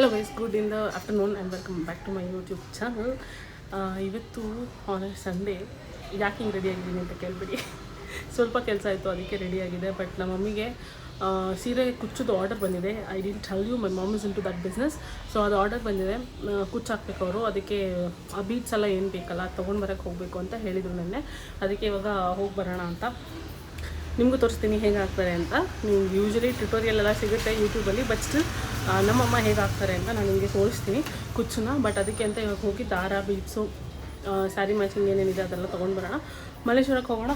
Hello guys, good in the afternoon and welcome back to my YouTube channel. ಇವತ್ತು on Sunday ಯಾಕೆ ಹಿಂಗೆ ರೆಡಿಯಾಗಿದ್ದೀನಿ ಅಂತ ಕೇಳ್ಬಿಡಿ. ಸ್ವಲ್ಪ ಕೆಲಸ ಆಯಿತು, ಅದಕ್ಕೆ ರೆಡಿಯಾಗಿದೆ. ಬಟ್ ನಮ್ಮ ಮಮ್ಮಿಗೆ ಸೀರೆ ಕುಚ್ಚೋದು ಆರ್ಡರ್ ಬಂದಿದೆ. I didn't tell you, my mom is in to that business. So ಅದು ಆರ್ಡರ್ ಬಂದಿದೆ, ಕುಚ್ಚು ಹಾಕ್ಬೇಕು ಅವರು. ಅದಕ್ಕೆ ಆ ಬೀಟ್ಸ್ ಎಲ್ಲ ಏನು ಬೇಕಲ್ಲ ತೊಗೊಂಡು ಬರೋಕ್ಕೆ ಹೋಗಬೇಕು ಅಂತ ಹೇಳಿದರು ನೆನ್ನೆ. ಅದಕ್ಕೆ ಇವಾಗ ಹೋಗಿ ಬರೋಣ ಅಂತ. ನಿಮಗೂ ತೋರಿಸ್ತೀನಿ ಹೇಗೆ ಹಾಕ್ತಾರೆ ಅಂತ. ನೀವು ಯೂಶ್ವಲಿ ಟ್ಯುಟೋರಿಯಲ್ ಎಲ್ಲ ಸಿಗುತ್ತೆ ಯೂಟ್ಯೂಬಲ್ಲಿ, ಬಟ್ ಸ್ಟಿಲ್ ನಮ್ಮಮ್ಮ ಹೇಗೆ ಹಾಕ್ತಾರೆ ಅಂತ ನಾನು ನಿಮಗೆ ತೋರಿಸ್ತೀನಿ ಕುಚ್ಚನ್ನ. ಬಟ್ ಅದಕ್ಕೆ ಅಂತ ಇವಾಗ ಹೋಗಿ ದಾರ, ಬೀಡ್ಸು, ಸ್ಯಾರಿ ಮ್ಯಾಚಿಂಗ್ ಏನೇನಿದೆ ಅದೆಲ್ಲ ತೊಗೊಂಡು ಬರೋಣ. ಮಲ್ಲೇಶ್ವರಕ್ಕೆ ಹೋಗೋಣ,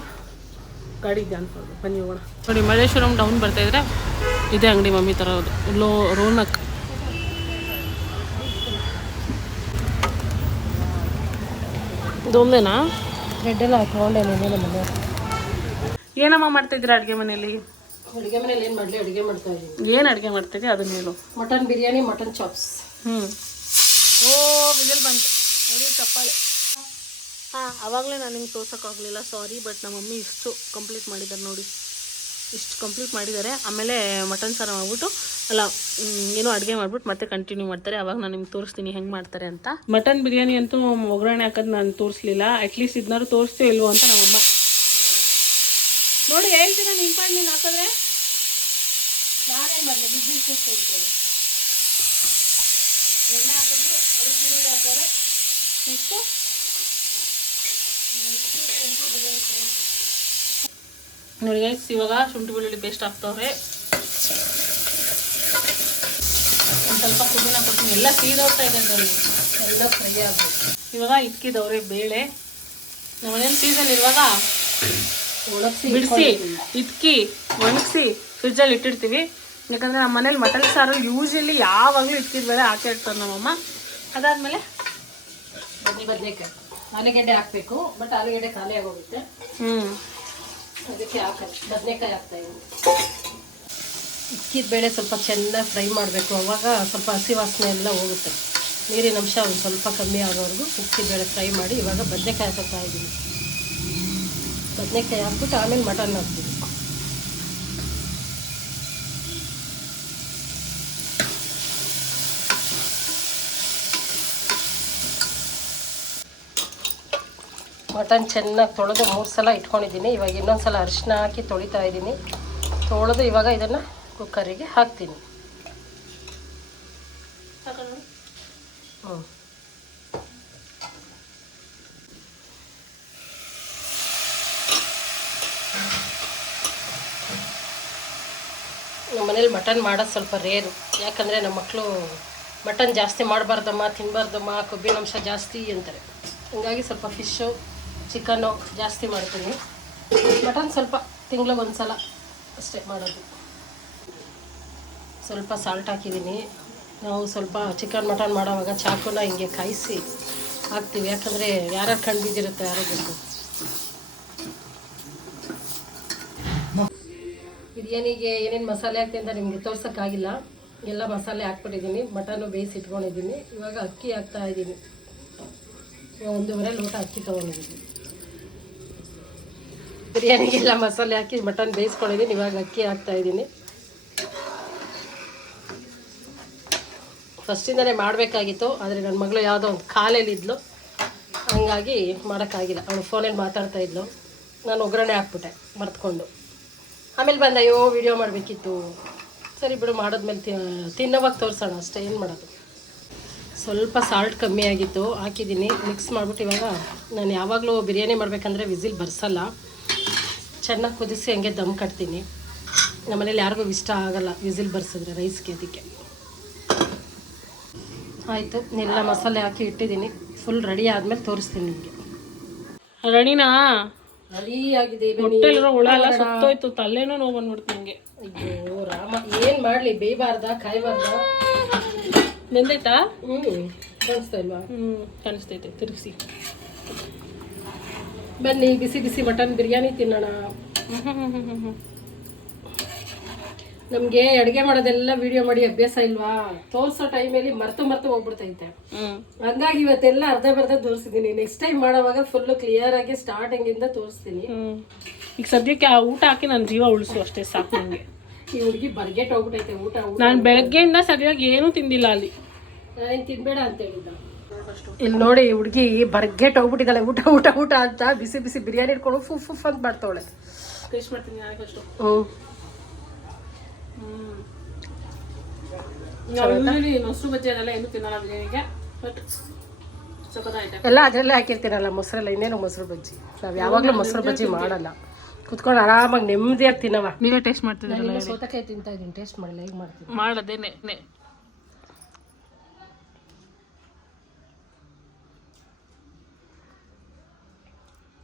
ಗಾಡಿ ಇದೆ ಅನ್ಕೊಂಡು ಬನ್ನಿ ಹೋಗೋಣ. ನೋಡಿ, ಮಲ್ಲೇಶ್ವರಂ ಡೌನ್ ಬರ್ತಾಯಿದ್ರೆ ಇದೇ ಅಂಗಡಿ ಮಮ್ಮಿ ತರೋದು, ರೋನಕ್. ಇದೊಂದೇನಾ ರೆಡ್ಡೆಲ್ಲ ಹಾಕೊಂಡೇನೆ ಮನೆ. ಏನಮ್ಮ ಮಾಡ್ತಾಯಿದ್ದೀರಾ ಅಡುಗೆ ಮನೆಯಲ್ಲಿ? ಅಡುಗೆ ಮನೇಲಿ ಏನು ಮಾಡಲಿ, ಅಡುಗೆ ಮಾಡ್ತಾ ಇದ್ದೀನಿ. ಏನು ಅಡುಗೆ ಮಾಡ್ತೀರಿ ಅದನ್ನ ಹೇಳು. Mutton biryani, mutton chops. Oh, whistle ಬಂತು ನೋಡಿ, ಚಪ್ಪಾಳೆ. ಹಾಂ, ಆವಾಗಲೇ ನಾನು ನಿಮ್ಗೆ ತೋರ್ಸೋಕ್ಕಾಗಲಿಲ್ಲ, ಸಾರಿ. ಬಟ್ ನಮ್ಮ ಮಮ್ಮಿ ಇಷ್ಟು ಕಂಪ್ಲೀಟ್ ಮಾಡಿದ್ದಾರೆ ನೋಡಿ, ಇಷ್ಟು ಕಂಪ್ಲೀಟ್ ಮಾಡಿದ್ದಾರೆ. ಆಮೇಲೆ ಮಟನ್ ಸಾರು ಮಾಡ್ಬಿಟ್ಟು ಅಲ್ಲ ಏನೋ ಅಡುಗೆ ಮಾಡ್ಬಿಟ್ಟು ಮತ್ತೆ ಕಂಟಿನ್ಯೂ ಮಾಡ್ತಾರೆ. ಅವಾಗ ನಾನು ನಿಮ್ಗೆ ತೋರಿಸ್ತೀನಿ ಹೆಂಗೆ ಮಾಡ್ತಾರೆ ಅಂತ. ಮಟನ್ ಬಿರಿಯಾನಿ ಅಂತೂ ಒಗ್ಗರಣೆ ಹಾಕೋದು ನಾನು ತೋರಿಸ್ಲಿಲ್ಲ. ಅಟ್ಲೀಸ್ಟ್ ಇದನ್ನಾರು ತೋರಿಸ್ತೀವಿ ಇಲ್ವೋ ಅಂತ ನಮ್ಮಮ್ಮ ನೋಡಿ ಹೇಳ್ತೀರಾ. ನಿಮ್ಮ ಪಾಡ್ ನೀನು ಹಾಕಿದ್ರೆ ನಾನೇನು ಮಾಡಲಿ, ಬಿಸಿಲ್ ಕೂಗ್ತೈತೆ. ಎಣ್ಣೆ ಹಾಕಿದ್ರು, ಅದು ಈರುಳ್ಳಿ ಹಾಕೋರೆ. ನೆಕ್ಸ್ಟು ನೋಡಿ ಗೈಸ್, ಇವಾಗ ಶುಂಠಿ ಬೆಳ್ಳುಳ್ಳಿ ಪೇಸ್ಟ್ ಹಾಕ್ತವ್ರೆ. ಒಂದು ಸ್ವಲ್ಪ ಪುದೀನ ಕೊಡ್ತೀನಿ, ಎಲ್ಲ ಸೀದೋಗ್ತಾ ಇದೆ ಅದರಲ್ಲಿ, ಎಲ್ಲ ಫ್ರೈ ಆಗಬೇಕು. ಇವಾಗ ಇಟ್ಕಿದವ್ರೆ ಬೇಳೆ. ನಮ್ಮ ಮನೇಲಿ ಸೀಸನ್ ಇರುವಾಗ ಒಣಗಿಸಿ ಬಿಡಿಸಿ ಇಟ್ಕಿ ಒಣಗಿಸಿ ಫ್ರಿಜ್ಜಲ್ಲಿ ಇಟ್ಟಿರ್ತೀವಿ. ಯಾಕಂದರೆ ನಮ್ಮ ಮನೇಲಿ ಮಟನ್ ಸಾರು ಯೂಶ್ವಲಿ ಯಾವಾಗಲೂ ಇಟ್ಕಿದ ಬೇಳೆ ಹಾಕಿ ಇಡ್ತಾರೆ ನಮ್ಮಮ್ಮ. ಅದಾದಮೇಲೆ ಬದನೆಕಾಯಿ, ಆಲೂಗೆಡ್ಡೆ ಹಾಕಬೇಕು. ಬಟ್ ಆಲೂಗೆಡ್ಡೆ ಖಾಲಿ ಆಗೋಗುತ್ತೆ, ಅದಕ್ಕೆ ಬದನೆಕಾಯಿ ಹಾಕ್ತಾ ಇದ್ದೀನಿ. ಇಕ್ಕಿದ ಬೇಳೆ ಸ್ವಲ್ಪ ಚೆನ್ನಾಗಿ ಫ್ರೈ ಮಾಡಬೇಕು, ಅವಾಗ ಸ್ವಲ್ಪ ಹಸಿ ವಾಸನೆ ಎಲ್ಲ ಹೋಗುತ್ತೆ. ನೀರಿನ ಅಂಶ ಒಂದು ಸ್ವಲ್ಪ ಕಮ್ಮಿ ಆಗೋವರೆಗೂ ಇಕ್ಕಿದ ಬೇಳೆ ಫ್ರೈ ಮಾಡಿ ಇವಾಗ ಬದನೆಕಾಯಿ ಹಾಕ್ತಾ ಇದ್ದೀನಿ. ಬದನೆಕಾಯಿ ಹಾಕ್ಬಿಟ್ಟು ಆಮೇಲೆ ಮಟನ್ ಹಾಕ್ತೀನಿ. ಮಟನ್ ಚೆನ್ನಾಗಿ ತೊಳೆದು 3 ಸಲ ಇಟ್ಕೊಂಡಿದ್ದೀನಿ. ಇವಾಗ ಇನ್ನೊಂದು ಸಲ ಅರಿಶಿನ ಹಾಕಿ ತೊಳಿತಾ ಇದ್ದೀನಿ. ತೊಳೆದು ಇವಾಗ ಇದನ್ನು ಕುಕ್ಕರಿಗೆ ಹಾಕ್ತೀನಿ. ನಮ್ಮ ಮನೇಲಿ ಮಟನ್ ಮಾಡೋದು ಸ್ವಲ್ಪ ರೇರು. ಯಾಕಂದರೆ ನಮ್ಮ ಮಕ್ಕಳು ಮಟನ್ ಜಾಸ್ತಿ ಮಾಡಬಾರ್ದಮ್ಮ, ತಿನ್ನಬಾರ್ದಮ್ಮ, ಕೊಬ್ಬಿನಾಂಶ ಜಾಸ್ತಿ ಅಂತಾರೆ. ಹೀಗಾಗಿ ಸ್ವಲ್ಪ ಫಿಶ್ಶು, ಚಿಕನ್ನು ಜಾಸ್ತಿ ಮಾಡ್ತೀನಿ. ಮಟನ್ ಸ್ವಲ್ಪ ತಿಂಗಳಿಗೆ ಒಂದು ಸಲ ಅಷ್ಟೇ ಮಾಡೋದು. ಸ್ವಲ್ಪ ಸಾಲ್ಟ್ ಹಾಕಿದ್ದೀನಿ. ನಾವು ಸ್ವಲ್ಪ ಚಿಕನ್ ಮಟನ್ ಮಾಡೋವಾಗ ಚಾಕುನ ಹಿಂಗೆ ಕಾಯಿಸಿ ಹಾಕ್ತೀವಿ, ಯಾಕಂದರೆ ಯಾರ್ಯಾರು ಕಣ್ಣು ಬಿದ್ದಿರುತ್ತೆ ಯಾರೋ ಗೊತ್ತು. ಬಿರಿಯಾನಿಗೆ ಏನೇನು ಮಸಾಲೆ ಹಾಕ್ತೀನಿ ಅಂತ ನಿಮಗೆ ತೋರ್ಸೋಕ್ಕಾಗಿಲ್ಲ, ಎಲ್ಲ ಮಸಾಲೆ ಹಾಕ್ಬಿಟ್ಟಿದ್ದೀನಿ. ಮಟನ್ನು ಬೇಯಿಸಿ ಇಟ್ಕೊಂಡಿದ್ದೀನಿ. ಇವಾಗ ಅಕ್ಕಿ ಹಾಕ್ತಾ ಇದ್ದೀನಿ. 1.5 ಲೋಟ ಅಕ್ಕಿ ತೊಗೊಂಡಿದ್ದೀನಿ. ಬಿರಿಯಾನಿಗೆಲ್ಲ ಮಸಾಲೆ ಹಾಕಿ ಮಟನ್ ಬೇಯಿಸ್ಕೊಂಡಿದ್ದೀನಿ. ಇವಾಗ ಅಕ್ಕಿ ಹಾಕ್ತಾಯಿದ್ದೀನಿ. ಫಸ್ಟಿಂದನೇ ಮಾಡಬೇಕಾಗಿತ್ತು, ಆದರೆ ನನ್ನ ಮಗಳು ಯಾವುದೋ ಒಂದು ಕಾಲೇಲಿದ್ಲು, ಹಂಗಾಗಿ ಮಾಡೋಕ್ಕಾಗಿಲ್ಲ. ಅವಳು ಫೋನಲ್ಲಿ ಮಾತಾಡ್ತಾಯಿದ್ಲು, ನಾನು ಒಗ್ಗರಣೆ ಹಾಕ್ಬಿಟ್ಟೆ ಮರ್ತ್ಕೊಂಡು. ಆಮೇಲೆ ಬಂದ, ಅಯ್ಯೋ ವಿಡಿಯೋ ಮಾಡಬೇಕಿತ್ತು. ಸರಿ ಬಿಡು, ಮಾಡಿದ್ಮೇಲೆ ತಿನ್ನೋವಾಗ ತೋರಿಸೋಣ ಅಷ್ಟೇ, ಏನು ಮಾಡೋದು. ಸ್ವಲ್ಪ ಸಾಲ್ಟ್ ಕಮ್ಮಿ ಆಗಿತ್ತು, ಹಾಕಿದ್ದೀನಿ. ಮಿಕ್ಸ್ ಮಾಡಿಬಿಟ್ಟು ಇವಾಗ ನಾನು ಯಾವಾಗಲೂ ಬಿರಿಯಾನಿ ಮಾಡಬೇಕಂದ್ರೆ ವಿಸಿಲ್ ಬರ್ಸಲ್ಲ, ಚೆನ್ನಾಗಿ ಕುದಿಸಿ ಹಂಗೆ ದಮ್ ಕಟ್ತೀನಿ. ನಮ್ಮನೇಲಿ ಯಾರಿಗೂ ಇಷ್ಟ ಆಗಲ್ಲ ವಿಸಿಲ್ ಬರ್ಸಿದ್ರೆ ರೈಸ್ಗೆ, ಅದಕ್ಕೆ. ಆಯಿತು, ಎಲ್ಲ ಮಸಾಲೆ ಹಾಕಿ ಇಟ್ಟಿದ್ದೀನಿ. ಫುಲ್ ರೆಡಿ ಆದಮೇಲೆ ತೋರಿಸ್ತೀನಿ ನಿಮಗೆ. ರೆಡಿನಾ? ರೆಡಿ ಆಗಿದೆ. ಹೊಟ್ಟೆಲಿರೋ ಹುಳ ಎಲ್ಲ ಸುತ್ತೋಯ್ತು, ತಲೆನೂ ನೋವು ಬಂದ್ಬಿಡ್ತು ನನಗೆ. ಅಯ್ಯೋ ರಾಮ, ಏನು ಮಾಡಲಿ, ಬೇಯಬಾರ್ದ ಕಾಯಬಾರ್ದ? ನೆಂದೈತಾ? ಕಾಣಿಸ್ತಾ ಇಲ್ವಾ? ಕಾಣಿಸ್ತೈತೆ, ತಿರುಗಿಸಿ. ಬನ್ನಿ, ಬಿಸಿ ಬಿಸಿ ಮಟನ್ ಬಿರಿಯಾನಿ ತಿನ್ನೋಣ. ನಮಗೆ ಅಡುಗೆ ಮಾಡೋದೆಲ್ಲ ವಿಡಿಯೋ ಮಾಡಿ ಅಭ್ಯಾಸ ಇಲ್ವಾ, ತೋರಿಸೋ ಟೈಮಲ್ಲಿ ಮರ್ತು ಹೋಗ್ಬಿಡ್ತೈತೆ. ಹಂಗಾಗಿ ಇವತ್ತೆಲ್ಲ ಅರ್ಧ ತೋರಿಸಿದ್ದೀನಿ. ನೆಕ್ಸ್ಟ್ ಟೈಮ್ ಮಾಡೋವಾಗ ಫುಲ್ಲು ಕ್ಲಿಯರ್ ಆಗಿ ಸ್ಟಾರ್ಟಿಂಗಿಂದ ತೋರಿಸ್ತೀನಿ. ಈಗ ಸದ್ಯಕ್ಕೆ ಆ ಊಟ ಹಾಕಿ ನನ್ನ ಜೀವ ಉಳಿಸು ಅಷ್ಟೇ ಸಾಕು ನನಗೆ. ಈ ಹುಡುಗಿ ಬರ್ಗೆಟ್ ಹೋಗ್ಬಿಟ್ಟೈತೆ ಊಟ. ನಾನು ಬೆಳಗ್ಗೆಯಿಂದ ಸರಿಯಾಗಿ ಏನೂ ತಿಂದಿಲ್ಲ ಅಲ್ಲಿ. ನಾನೇನು ತಿನ್ಬೇಡ ಅಂತ ಹೇಳಿದ್ದ. ಫಸ್ಟು ಇಲ್ಲಿ ನೋಡಿ ಹುಡುಗಿ ಬರ್ಗೆಟ್ ಹೋಗ್ಬಿಟ್ಟಿದ್ದಾಳೆ. ಊಟ ಊಟ ಊಟ ಅಂತ ಬಿಸಿ ಬಿಸಿ ಬಿರಿಯಾನಿ ಇಟ್ಕೊಂಡು ಫುಫ್ ಫುಫ್ ಅಂತ ಮಾಡ್ತಾವಳೆ. ಟೇಸ್ಟ್ ಮಾಡ್ತೀನಿ ನಾಳೆ ಫಸ್ಟು. ನಾವು ಯೂಶಲಿ ಮೊಸರು ಬಜ್ಜಿ ಅದೆಲ್ಲ ಏನು ತಿನ್ನಲ್ಲ ಬಿರಿಯಾನಿಗೆ, ಬಟ್ ಸಖತ್ತಾಯ್ತು. ಎಲ್ಲ ಅದರಲ್ಲೇ ಹಾಕಿರ್ತೀರಲ್ಲ ಮೊಸರೆಲ್ಲ, ಇನ್ನೇನು ಮೊಸರು ಬಜ್ಜಿ. ನಾವು ಯಾವಾಗಲೂ ಮೊಸರು ಬಜ್ಜಿ ಮಾಡಲ್ಲ, ಕುತ್ಕೊಂಡು ಆರಾಮಾಗಿ ನೆಮ್ಮದಿಯಾಗಿ ತಿನ್ನವ. ನೀವೇ ಟೇಸ್ಟ್ ಮಾಡ್ತಿದ್ದೀರಲ್ಲ? ಸೌತೆಕಾಯಿ ತಿಂತಾ ಇದ್ದೀನಿ, ಟೇಸ್ಟ್ ಮಾಡಲ್ಲ, ಹೇಗೆ ಮಾಡ್ತೀನಿ ಮಾಡದೇನೆ.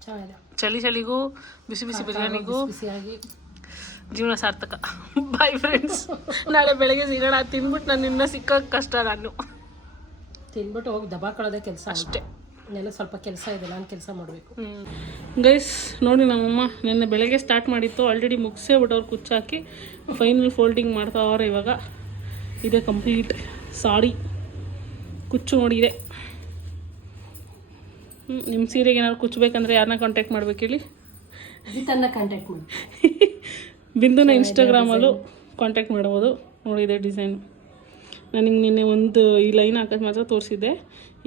ಚೆನ್ನಾಗಿದೆ. ಚಳಿಗೂ ಬಿಸಿ ಬಿಸಿ ಬಿರಿಯಾನಿಗೂ ಬಿಸಿಯಾಗಿ ಜೀವನ ಸಾರ್ಥಕ. ಬಾಯ್ ಫ್ರೆಂಡ್ಸ್, ನಾಳೆ ಬೆಳಗ್ಗೆ ಸಿಗೋಣ. ತಿನ್ಬಿಟ್ಟು ನಾನು ಇನ್ನೂ ಸಿಕ್ಕೋಕೆ ಕಷ್ಟ. ನಾನು ತಿನ್ಬಿಟ್ಟು ಹೋಗಿ ದಬಾಕೊಳ್ಳೋದೇ ಕೆಲಸ ಅಷ್ಟೇ. ನೆಲ್ಲ ಸ್ವಲ್ಪ ಕೆಲಸ ಇದೆ, ನಾನು ಕೆಲಸ ಮಾಡಬೇಕು. ಗೈಸ್ ನೋಡಿ, ನಮ್ಮಮ್ಮ ನಿನ್ನೆ ಬೆಳಗ್ಗೆ ಸ್ಟಾರ್ಟ್ ಮಾಡಿತ್ತು, ಆಲ್ರೆಡಿ ಮುಗಿಸೇ ಬಿಟ್ಟವ್ರು ಕುಚ್ಚಾಕಿ ಫೈನಲ್ ಫೋಲ್ಡಿಂಗ್ ಮಾಡ್ತಾವ್ರೆ. ಇವಾಗ ಇದೆ ಕಂಪ್ಲೀಟ್ ಸಾಡಿ ಕುಚ್ಚು ನೋಡಿ ಇದೆ. ನಿಮ್ಮ ಸೀರೆಗೆ ಏನಾದ್ರು ಕುಚ್ಚಬೇಕಂದ್ರೆ ಯಾರನ್ನ ಕಾಂಟ್ಯಾಕ್ಟ್ ಮಾಡ್ಬೇಕು ಹೇಳಿ? ಗೀತನ್ನ ಕಾಂಟ್ಯಾಕ್ಟ್ ಮಾಡಿ. ಬಿಂದುನ ಇನ್ಸ್ಟಾಗ್ರಾಮಲ್ಲೂ ಕಾಂಟ್ಯಾಕ್ಟ್ ಮಾಡ್ಬೋದು. ನೋಡಿದೆ ಡಿಸೈನು. ನಾನು ನಿಮ್ಗೆ ನಿನ್ನೆ ಒಂದು ಈ ಲೈನ್ ಹಾಕೋದು ಮಾತ್ರ ತೋರಿಸಿದ್ದೆ.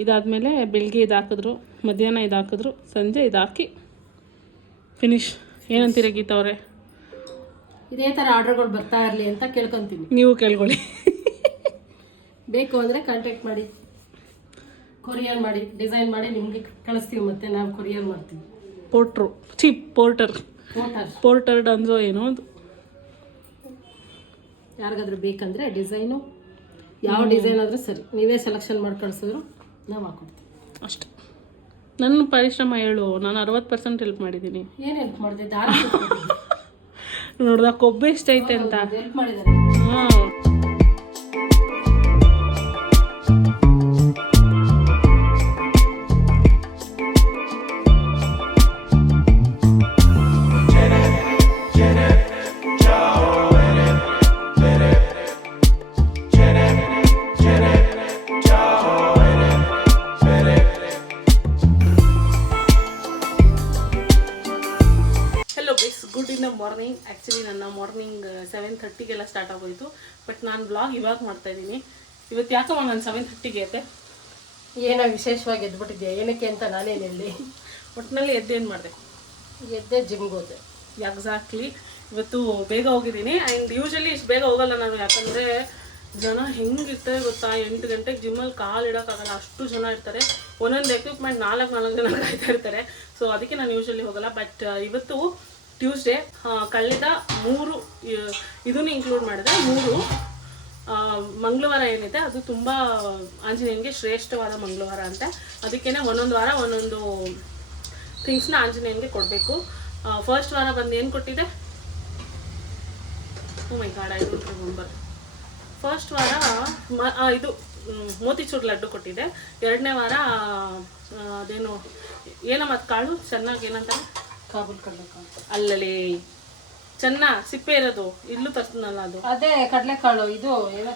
ಇದಾದಮೇಲೆ ಬೆಳಗ್ಗೆ ಇದು ಹಾಕಿದ್ರು, ಮಧ್ಯಾಹ್ನ ಇದು ಹಾಕಿದ್ರು, ಸಂಜೆ ಇದು ಹಾಕಿ ಫಿನಿಶ್. ಏನಂತೀರ ಗೀತಾ ಅವರೇ? ಇದೇ ಥರ ಆರ್ಡರ್ಗಳು ಬರ್ತಾ ಇರಲಿ ಅಂತ ಕೇಳ್ಕೊತೀನಿ. ನೀವು ಕೇಳ್ಕೊಳ್ಳಿ. ಬೇಕು ಅಂದರೆ ಕಾಂಟ್ಯಾಕ್ಟ್ ಮಾಡಿ, ಕೊರಿಯರ್ ಮಾಡಿ, ಡಿಸೈನ್ ಮಾಡಿ ನಿಮಗೆ ಕಳಿಸ್ತೀವಿ. ಮತ್ತೆ ನಾವು ಕೊರಿಯರ್ ಮಾಡ್ತೀವಿ. ಪೋರ್ಟರ್ ಡನ್ಸೋ ಏನೋ ಅದು. ಯಾರಿಗಾದ್ರೂ ಬೇಕಂದರೆ ಡಿಸೈನು ಯಾವ ಡಿಸೈನ್ ಆದರೂ ಸರಿ, ನೀವೇ ಸೆಲೆಕ್ಷನ್ ಮಾಡಿ ಕಳಿಸಿದ್ರು ನಾವು ಹಾಕೊಡ್ತೀವಿ ಅಷ್ಟೆ. ನನ್ನ ಪರಿಶ್ರಮ ಹೇಳು, ನಾನು 60% ಹೆಲ್ಪ್ ಮಾಡಿದ್ದೀನಿ. ಏನು ಹೆಲ್ಪ್ ಮಾಡಿದೆ? ದಾರ ನೋಡ್ದ ಕೊಬ್ಬೆ ಎಷ್ಟೈತೆ ಅಂತ. ಹೆಲ್ಪ್ ಮಾಡಿದ್ದಾರೆ. ಹಾಂ, ಮಾರ್ನಿಂಗ್. ಆ್ಯಕ್ಚುಲಿ ನನ್ನ ಮಾರ್ನಿಂಗ್ 7:30ಗೆಲ್ಲ ಸ್ಟಾರ್ಟ್ ಆಗೋಯಿತು, ಬಟ್ ನಾನು ಬ್ಲಾಗ್ ಇವಾಗ ಮಾಡ್ತಾಯಿದ್ದೀನಿ. ಇವತ್ತು ಯಾಕಮ್ಮ ನಾನು 7:30ಗೆ ಐತೆ? ಏನೋ ವಿಶೇಷವಾಗಿ ಎದ್ಬಿಟ್ಟಿದ್ಯಾ? ಏನಕ್ಕೆ ಅಂತ ನಾನೇನು ಹೇಳಿ. ಒಟ್ಟಿನಲ್ಲಿ ಎದ್ದೇನು ಮಾಡಿದೆ? ಎದ್ದೆ ಜಿಮ್ಗೆ ಹೋದೆ. ಎಕ್ಸಾಕ್ಟ್ಲಿ. ಇವತ್ತು ಬೇಗ ಹೋಗಿದ್ದೀನಿ. ಆ್ಯಂಡ್ ಯೂಶಲಿ ಇಷ್ಟು ಬೇಗ ಹೋಗಲ್ಲ ನಾನು, ಯಾಕಂದರೆ ಜನ ಹೆಂಗಿರ್ತಾರೆ ಗೊತ್ತಾ? 8 ಗಂಟೆಗೆ ಜಿಮ್ಮಲ್ಲಿ ಕಾಲು ಇಡೋಕ್ಕಾಗಲ್ಲ, ಅಷ್ಟು ಜನ ಇರ್ತಾರೆ. ಒಂದೊಂದು ಎಕ್ವಿಪ್ಮೆಂಟ್ 4 ಜನ ಕಾಯ್ತಾ ಇರ್ತಾರೆ. ಸೊ ಅದಕ್ಕೆ ನಾನು ಯೂಶಲಿ ಹೋಗಲ್ಲ. ಬಟ್ ಇವತ್ತು ಟ್ಯೂಸ್ಡೇ, ಕಳೆದ 3 ಇದನ್ನು ಇನ್ಕ್ಲೂಡ್ ಮಾಡಿದೆ 3 ಮಂಗಳವಾರ ಏನಿದೆ ಅದು ತುಂಬ ಆಂಜನೇಯನಿಗೆ ಶ್ರೇಷ್ಠವಾದ ಮಂಗಳವಾರ ಅಂತೆ. ಅದಕ್ಕೇ ಒಂದೊಂದು ವಾರ ಒಂದೊಂದು ಥಿಂಗ್ಸ್ನ ಆಂಜನೇಯನಿಗೆ ಕೊಡಬೇಕು. ಫಸ್ಟ್ ವಾರ ಬಂದು ಏನು ಕೊಟ್ಟಿದೆ? Oh my god, I don't remember. First ವಾರ ಇದು ಮೋತಿಚೂರ್ ಲಡ್ಡು ಕೊಟ್ಟಿದೆ. 2ನೇ ವಾರ ಅದೇನು ಏನೋ ಮತ್ತು ಕಾಳು ಚೆನ್ನಾಗಿ ಏನಂತಾರೆ? ಕಾಬೂಲ್ ಕಡಲೆಕಾಳು. ಅಲ್ಲಲ್ಲಿ ಚೆನ್ನ ಸಿಪ್ಪೆ ಇರೋದು, ಇಲ್ಲೂ ತರ್ತೀನಲ್ಲ ಅದು, ಅದೇ ಕಡಲೆಕಾಳು. ಇದು ಏನೋ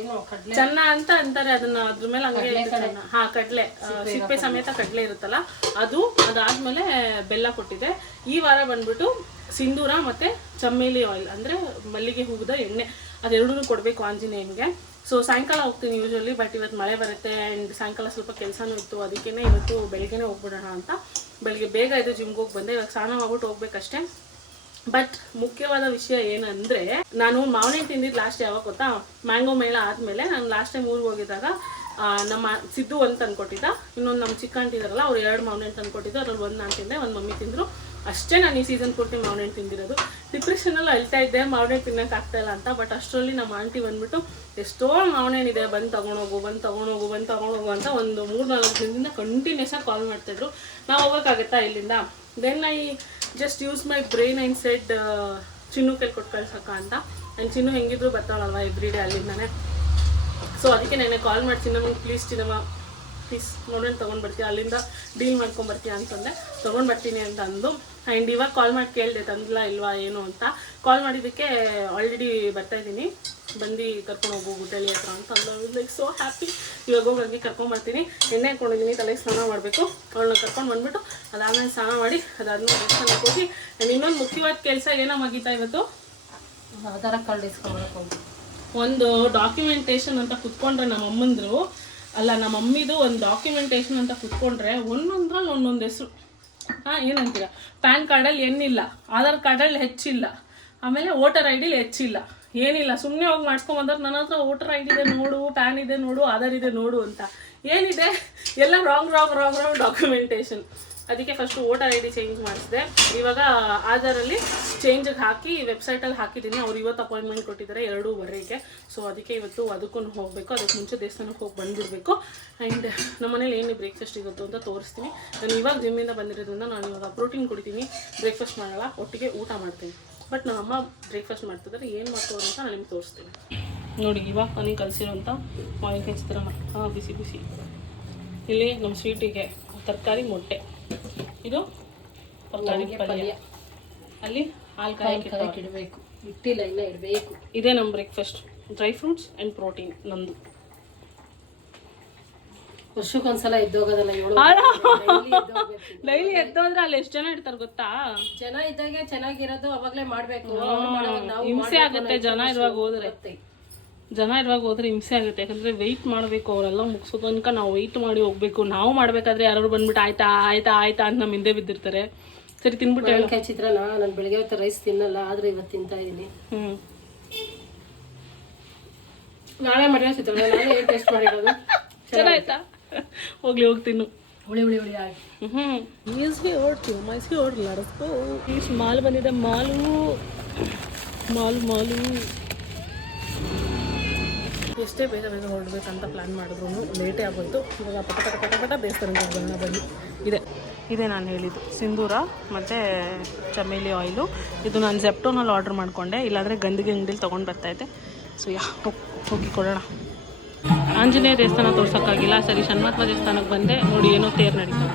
ಏನೋ ಕಡಲೆ ಚೆನ್ನ ಅಂತ ಅಂತಾರೆ ಅದನ್ನ. ಅದ್ರ ಮೇಲೆ ಹಂಗೆ ಹಾ, ಕಡಲೆ ಸಿಪ್ಪೆ ಸಮೇತ ಕಡಲೆ ಇರುತ್ತಲ್ಲ ಅದು. ಅದಾದ್ಮೇಲೆ ಬೆಲ್ಲ ಕೊಟ್ಟಿದೆ. ಈ ವಾರ ಬಂದ್ಬಿಟ್ಟು ಸಿಂಧೂರ ಮತ್ತೆ ಚಮ್ಮೇಲಿ ಆಯಿಲ್ ಅಂದ್ರೆ ಮಲ್ಲಿಗೆ ಹೂವಿನ ಎಣ್ಣೆ, ಅದೆರಡೂ ಕೊಡಬೇಕು ಆಂಜನೇಯನಿಗೆ. ಸೊ ಸಾಯಂಕಾಲ ಹೋಗ್ತೀನಿ ಯೂಶಲಿ, ಬಟ್ ಇವತ್ತು ಮಳೆ ಬರುತ್ತೆ ಆ್ಯಂಡ್ ಸಾಯಂಕಾಲ ಸ್ವಲ್ಪ ಕೆಲಸನೂ ಇತ್ತು. ಅದಕ್ಕೇ ಇವತ್ತು ಬೆಳಗ್ಗೆನೇ ಹೋಗ್ಬಿಡೋಣ ಅಂತ ಬೆಳಗ್ಗೆ ಬೇಗ ಇದು ಜಿಮ್ಗೆ ಹೋಗಿ ಬಂದೆ. ಇವಾಗ ಸ್ನಾನ ಮಾಡ್ಬಿಟ್ಟು ಹೋಗ್ಬೇಕಷ್ಟೇ. ಬಟ್ ಮುಖ್ಯವಾದ ವಿಷಯ ಏನಂದರೆ, ನಾನು ಮಾವಿನ ತಿಂದಿದ್ದು ಲಾಸ್ಟ್ ಯಾವಾಗ ಗೊತ್ತಾ? ಮ್ಯಾಂಗೋ ಮೇಳ ಆದಮೇಲೆ ನಾನು ಲಾಸ್ಟ್ ಟೈಮ್ ಊರಿಗೆ ಹೋಗಿದ್ದಾಗ ನಮ್ಮ ಸಿದ್ದು ಒಂದು ತಂದುಕೊಟ್ಟಿದ್ದ, ಇನ್ನೊಂದು ನಮ್ಮ ಚಿಕ್ಕ ಅಂಟಿದಾರಲ್ಲ ಅವ್ರು 2 ಮಾವಿನ ತಂದುಕೊಟ್ಟಿದ್ದು. ಅದ್ರಲ್ಲಿ ಒಂದು ನಾನು ತಿಂದೆ, ಒಂದು ಮಮ್ಮಿ ತಿಂದರು. ಅಷ್ಟೇ ನಾನು ಈ ಸೀಸನ್ ಪೂರ್ತಿ ಮಾವಿನ ತಿಂದಿರೋದು. ಡಿಪ್ರೆಷನಲ್ಲಿ ಅಳ್ತಾ ಇದ್ದೆ ಮಾವಿನ ತಿನ್ನೋಕೆ ಆಗ್ತಾಯಿಲ್ಲ ಅಂತ. ಬಟ್ ಅಷ್ಟರಲ್ಲಿ ನಮ್ಮ ಆಂಟಿ ಬಂದ್ಬಿಟ್ಟು ಎಷ್ಟೋ ಮಾವಿನಿದೆ, ಬಂದು ತೊಗೊಂಡೋಗು ಅಂತ ಒಂದು 3-4 ದಿನದಿಂದ ಕಂಟಿನ್ಯೂಸ್ ಆಗಿ ಕಾಲ್ ಮಾಡ್ತಾಯಿದ್ರು. ನಾವು ಹೋಗೋಕ್ಕಾಗತ್ತಾ ಇಲ್ಲಿಂದ? Then I just use my brain and said Chinnu ಕೈಲಿ ಕೊಟ್ಟು ಕಳ್ಸಕ್ಕ ಅಂತ. ಆ್ಯಂಡ್ ಚಿನ್ನು ಹೆಂಗಿದ್ರು ಬರ್ತಾಳಲ್ವ ಎವ್ರಿಡೇ ಅಲ್ಲಿಂದಾನೆ. ಸೊ ಅದಕ್ಕೆ ನೆನೆ ಕಾಲ್ ಮಾಡಿ, ಚಿನ್ನಮ್ಮ ಪ್ಲೀಸ್ ನೋಡೋಣ ತೊಗೊಂಡ್ಬರ್ತೀಯ, ಅಲ್ಲಿಂದ ಡೀಲ್ ಮಾಡ್ಕೊಂಬರ್ತೀಯ ಅಂತಂದೆ. ತೊಗೊಂಡ್ಬರ್ತೀನಿ ಅಂತ ಅಂದು. ಆ್ಯಂಡ್ ಇವಾಗ ಕಾಲ್ ಮಾಡಿ ಕೇಳಿದೆ ತಂದಿಲ್ಲ ಇಲ್ವಾ ಏನು ಅಂತ. ಕಾಲ್ ಮಾಡಿದ್ದಕ್ಕೆ ಆಲ್ರೆಡಿ ಬರ್ತಾಯಿದ್ದೀನಿ, ಬಂದು ಕರ್ಕೊಂಡು ಹೋಗು ಗುಡ್ಡಳ್ಳಿ ಹತ್ರ ಅಂತ ಅಂದು. Like so happy. ಇವಾಗ ಹೋಗಿ ಹಂಗೆ ಕರ್ಕೊಂಬರ್ತೀನಿ. ಎಣ್ಣೆ ಹಾಕ್ಕೊಂಡಿದ್ದೀನಿ, ತಲೆಗೆ ಸ್ನಾನ ಮಾಡಬೇಕು. ಅವಳನ್ನ ಕರ್ಕೊಂಡು ಬಂದುಬಿಟ್ಟು ಅದಾದಮೇಲೆ ಸ್ನಾನ ಮಾಡಿ ಅದಾದಮೇಲೆ ದೇವಸ್ಥಾನಕ್ಕೆ ಹೋಗಿ. ಆ್ಯಂಡ್ ಇನ್ನೊಂದು ಮುಖ್ಯವಾದ ಕೆಲಸ ಏನೋ ಮುಗೀತಾ ಇವತ್ತು? ಆಧಾರ ಕಾರ್ಡ್ ಇಸ್ಕೊಂಡ್ಬರಕ್ಕೆ ಒಂದು ಡಾಕ್ಯುಮೆಂಟೇಷನ್ ಅಂತ ಕುತ್ಕೊಂಡ್ರೆ ನಮ್ಮ ಅಮ್ಮಂದರು ಅಲ್ಲ ನಮ್ಮ ಮಮ್ಮಿದು ಒಂದು ಡಾಕ್ಯುಮೆಂಟೇಶನ್ ಅಂತ ಕುತ್ಕೊಂಡ್ರೆ ಒಂದೊಂದ್ರಲ್ಲಿ ಒಂದೊಂದು ಹೆಸರು. ಏನಂತೀರ, ಪ್ಯಾನ್ ಕಾರ್ಡಲ್ಲಿ ಏನಿಲ್ಲ, ಆಧಾರ್ ಕಾರ್ಡಲ್ಲಿ ಹೆಚ್ಚಿಲ್ಲ, ಆಮೇಲೆ ವೋಟರ್ ಐ ಡಿಲಿ ಹೆಚ್ಚಿಲ್ಲ, ಏನಿಲ್ಲ. ಸುಮ್ಮನೆ ಹೋಗಿ ಮಾಡಿಸ್ಕೊಂಬಂದ್ರೆ ನನ್ನ ಹತ್ರ ವೋಟರ್ ಐ ಡಿ ಇದೆ ನೋಡು, ಪ್ಯಾನ್ ಇದೆ ನೋಡು, ಆಧಾರ್ ಇದೆ ನೋಡು ಅಂತ. ಏನಿದೆ ಎಲ್ಲ ರಾಂಗ್ ಡಾಕ್ಯುಮೆಂಟೇಶನ್. ಅದಕ್ಕೆ first voter I D change ಮಾಡಿಸಿದೆ. ಇವಾಗ ಆಧಾರಲ್ಲಿ ಚೇಂಜಿಗೆ ಹಾಕಿ ವೆಬ್ಸೈಟಲ್ಲಿ ಹಾಕಿದ್ದೀನಿ. ಅವ್ರು ಇವತ್ತು ಅಪಾಯಿಂಟ್ಮೆಂಟ್ ಕೊಟ್ಟಿದ್ದಾರೆ 2:15ಗೆ. ಸೊ ಅದಕ್ಕೆ ಇವತ್ತು ಅದಕ್ಕೂ ಹೋಗಬೇಕು. ಅದಕ್ಕೆ ಮುಂಚೆ ದೇವಸ್ಥಾನಕ್ಕೆ ಹೋಗಿ ಬಂದುಬಿಡಬೇಕು. ಆ್ಯಂಡ್ ನಮ್ಮ ಮನೇಲಿ ಏನು ಬ್ರೇಕ್ಫಾಸ್ಟ್ ಇರುತ್ತೋ ಅಂತ ತೋರಿಸ್ತೀನಿ. ನಾನು ಇವಾಗ ಜಿಮ್ಮಿಂದ ಬಂದಿರೋದ್ರಿಂದ ನಾನು ಇವಾಗ ಪ್ರೋಟೀನ್ ಕುಡಿತೀನಿ, ಬ್ರೇಕ್ಫಾಸ್ಟ್ ಮಾಡಲ್ಲ, ಒಟ್ಟಿಗೆ ಊಟ ಮಾಡ್ತೀನಿ. ಬಟ್ ನಮ್ಮ ಅಮ್ಮ ಬ್ರೇಕ್ಫಾಸ್ಟ್ ಮಾಡ್ತಿದ್ದಾರೆ, ಏನು ಮಾಡ್ತಾರೆ ಅಂತ ನಾನು ನಿಮ್ಗೆ ತೋರಿಸ್ತೀನಿ. ನೋಡಿ, ಇವಾಗ ನನಗೆ ಕಲಿಸಿರೋಂಥ ಮಾವಿನಕಾಯಿ ಚಿತ್ರಾನ್ನ. ಬಿಸಿ ಬಿಸಿ. ಇಲ್ಲಿ ನಮ್ಮ ಸ್ವೀಟಿಗೆ ತರಕಾರಿ, ಮೊಟ್ಟೆ, ಇದು ತರಕಾರಿ ಪಲ್ಯ, ಅಲ್ಲಿ ಹಾಲು ಕಾಯಕ್ಕೆ ಇಡಬೇಕು, ಇಟ್ಟಿಲ್ಲ ಇಲ್ಲ ಇಡಬೇಕು. ಇದೇ ನಮ್ಮ breakfast. Dry fruits and protein ನಮ್ಮದು. ವರ್ಷಕ್ಕೊಂದ್ಸಲ ಎದ್ದೋಗೋದಲ್ಲ, ಡೈಲಿ ಎದ್ದೋದ್ರೆ ಅಲ್ಲಿ ಎಷ್ಟು ಜನ ಇರ್ತಾರೆ ಗೊತ್ತಾ? ಜನ ಇದ್ದಾಗೆ ಚೆನ್ನಾಗಿರೋದು, ಅವಾಗಲೇ ಮಾಡಬೇಕು. ಹಿಂಸೆ ಆಗುತ್ತೆ ಜನ ಇರುವಾಗ ಹೋದ್ರೆ ಹಿಂಸೆ ಆಗುತ್ತೆ. ಯಾಕಂದರೆ ವೆಯ್ಟ್ ಮಾಡಬೇಕು, ಅವರೆಲ್ಲ ಮುಗಿಸೋ ತನಕ ನಾವು ವೆಯ್ಟ್ ಮಾಡಿ ಹೋಗ್ಬೇಕು. ನಾವು ಮಾಡಬೇಕಾದ್ರೆ ಯಾರು ಬಂದ್ಬಿಟ್ಟು ಆಯ್ತಾ ಆಯ್ತಾ ಆಯ್ತಾ ಅಂತ ನಮ್ಮ ಹಿಂದೆ ಬಿದ್ದಿರ್ತಾರೆ. ಸರಿ ತಿನ್ಬಿಟ್ಟು ಮಾವಿನಕಾಯಿ ಚಿತ್ರಾನ್ನ ನಾನು ಬೆಳಗ್ಗೆ ಹೊತ್ತು ರೈಸ್ ತಿನ್ನಲ್ಲ, ಆದರೆ ಇವತ್ತು ತಿಂತಾ ಇದ್ದೀನಿ. ನಾಳೆ ಮಾಡಿರೋ ಚಿತ್ರಾನ್ನ ನಾಳೆ ಏನು ಟೇಸ್ಟ್ ಮಾಡಿರೋದು ಚೆನ್ನಾಯ್ತಾ? ಹೋಗ್ತೀನಿ. ಹುಳಿ ಹುಳಿ ಹುಳಿ ಆಗಿ ಈಸ್ಗೆ ಓಡ್ತೀವಿ, ಮೈಸ್ಗೆ ಓಡಲ್ಲ. ರಸ್ಕೋ ಈಸ್ ಮಾಲ್ ಬಂದಿದೆ. ಮಾಲು ಎಷ್ಟೇ ಬೇಗ ಹೊರಡ್ಬೇಕಂತ ಪ್ಲ್ಯಾನ್ ಮಾಡಿದ್ರು ಲೇಟೇ ಆಗೋಯ್ತು. ಇವಾಗ ಪಟ ದೇವಸ್ಥಾನಕ್ಕೆ ಹೋಗೋಣ ಬನ್ನಿ. ಇದೆ ನಾನು ಹೇಳಿದ್ದು ಸಿಂಧೂರ ಮತ್ತು ಚಮೇಲಿ ಆಯಿಲು. ಇದು ನಾನು ಜೆಪ್ಟೋನಲ್ಲಿ ಆರ್ಡ್ರ್ ಮಾಡಿಕೊಂಡೆ, ಇಲ್ಲಾಂದರೆ ಗಂದಿಗೆ ಅಂಗಡಿಲಿ ತೊಗೊಂಡು ಬರ್ತಾಯಿದ್ದೆ. ಸೊ ಹೋಗಿ ಕೊಡೋಣ. ಆಂಜನೇಯ ದೇವಸ್ಥಾನ ತೋರ್ಸೋಕ್ಕಾಗಿಲ್ಲ, ಸರಿ ಶನ್ಮಾತ್ಮ ದೇವಸ್ಥಾನಕ್ಕೆ ಬಂದೆ. ನೋಡಿ ಏನೋ ತೇರು ನಡೀತಾ.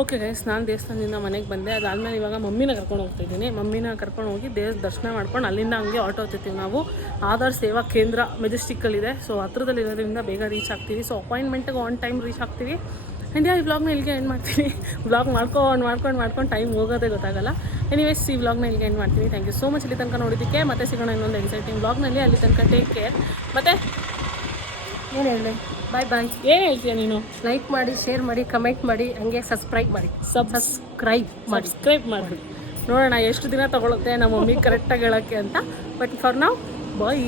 ಓಕೆ ಗೈಸ್, ನಾನು ದೇವಸ್ಥಾನದಿಂದ ಮನೆಗೆ ಬಂದೆ. ಅದಾದಮೇಲೆ ಇವಾಗ ಮಮ್ಮಿನ ಕರ್ಕೊಂಡು ಹೋಗ್ತಾಯಿದ್ದೀನಿ. ಮಮ್ಮಿನ ಕರ್ಕೊಂಡು ಹೋಗಿ ದರ್ಶನ ಮಾಡ್ಕೊಂಡು ಅಲ್ಲಿಂದ ಹಂಗೆ ಆಟೋ ಹತ್ತೀವಿ ನಾವು. ಆಧಾರ್ ಸೇವಾ ಕೇಂದ್ರ ಮೆಜೆಸ್ಟಿಕ್ಕಲ್ಲಿದೆ. ಸೊ ಹತ್ರದಲ್ಲಿರೋದ್ರಿಂದ ಬೇಗ ರೀಚ್ ಆಗ್ತೀವಿ. ಸೊ ಅಪಾಯಿಂಟ್ಮೆಂಟ್ಗೆ ಆನ್ ಟೈಮ್ ರೀಚ್ ಆಗ್ತೀವಿ. ಆ್ಯಂಡ್ ಈ ವ್ಲಾಗ್ನ ಇಲ್ಲಿಗೆ ಎಂಡ್ ಮಾಡ್ತೀನಿ. ವ್ಲಾಗ್ ಮಾಡ್ಕೊಂಡು ಟೈಮ್ ಹೋಗೋದೇ ಗೊತ್ತಾಗಲ್ಲ. ಎನಿವೇಸ್, ಈ ವ್ಲಾಗ್ನ ಇಲ್ಲಿಗೆ ಎಂಡ್ ಮಾಡ್ತೀನಿ. ಥ್ಯಾಂಕ್ ಯು ಸೋ ಮಚ್ ಇಲ್ಲಿ ತನಕ ನೋಡಿದ್ದಕ್ಕೆ. ಮತ್ತೆ ಸಿಗೋಣ ಇನ್ನೊಂದು ಎಕ್ಸೈಟಿಂಗ್ ವ್ಲಾಗ್ನಲ್ಲಿ. ಅಲ್ಲಿ ತನಕ ಟೇಕ್ ಕೇರ್. ಮತ್ತು ಏನು ಹೇಳಿ, ಬಾಯ್ ಬಾಯ್. ಏನು ಹೇಳ್ತೀಯ ನೀನು? ಲೈಕ್ ಮಾಡಿ, ಶೇರ್ ಮಾಡಿ, ಕಮೆಂಟ್ ಮಾಡಿ, ಹಂಗೆ ಸಬ್ಸ್ಕ್ರೈಬ್ ಮಾಡಿ. ನೋಡೋಣ ಎಷ್ಟು ದಿನ ತೊಗೊಳುತ್ತೆ ನಮ್ಮ ಮಮ್ಮಿ ಕರೆಕ್ಟಾಗಿ ಹೇಳೋಕ್ಕೆ ಅಂತ. But for now bye.